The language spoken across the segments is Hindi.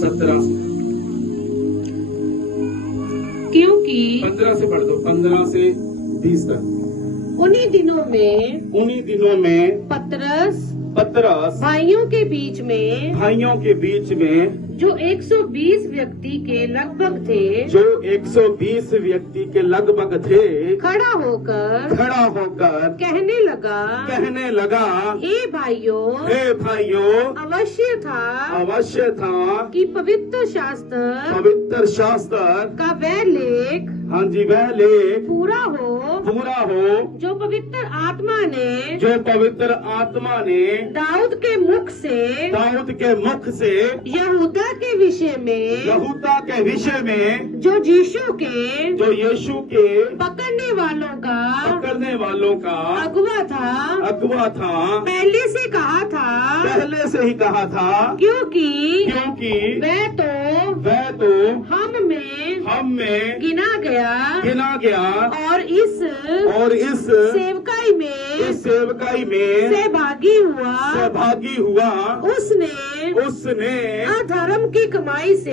17। क्योंकि 15 से पढ़ दो, 15 से 20 तक। उन्हीं दिनों में पतरस भाइयों के बीच में जो 120 व्यक्ति के लगभग थे, खड़ा होकर कहने लगा, हे भाइयों, अवश्य था कि पवित्र शास्त्र का वह लेख पूरा हो जो पवित्र आत्मा ने दाऊद के मुख से यहूदा के विषय में जो यीशु के पकड़ने वालों का अगुवा था पहले से ही कहा था, क्योंकि वह तो हम में गिना गया और इस सेवकाई में सहभागी हुआ। उसने अधर्म की कमाई से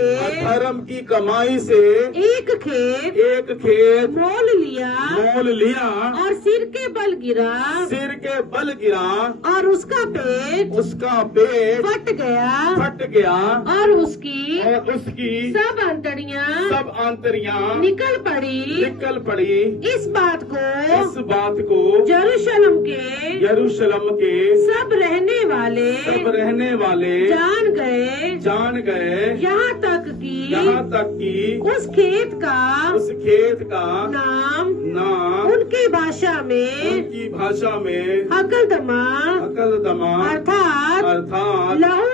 एक खेत मोल लिया और सिर के बल गिरा और उसका पेट फट गया और उसकी सब आंतड़ियां निकल पड़ी। इस बात को यरूशलेम के सब रहने वाले जान गए यहाँ तक कि उस खेत का नाम उनकी भाषा में हकलदमा अर्थात लहू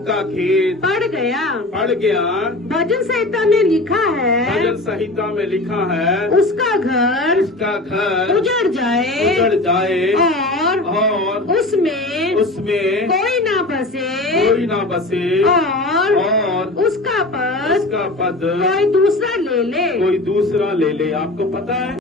का खेत पड़ गया। भजन संहिता में लिखा है उसका घर उजड़ जाए और उसमें कोई ना बसे और उसका पद कोई दूसरा ले ले। आपको पता है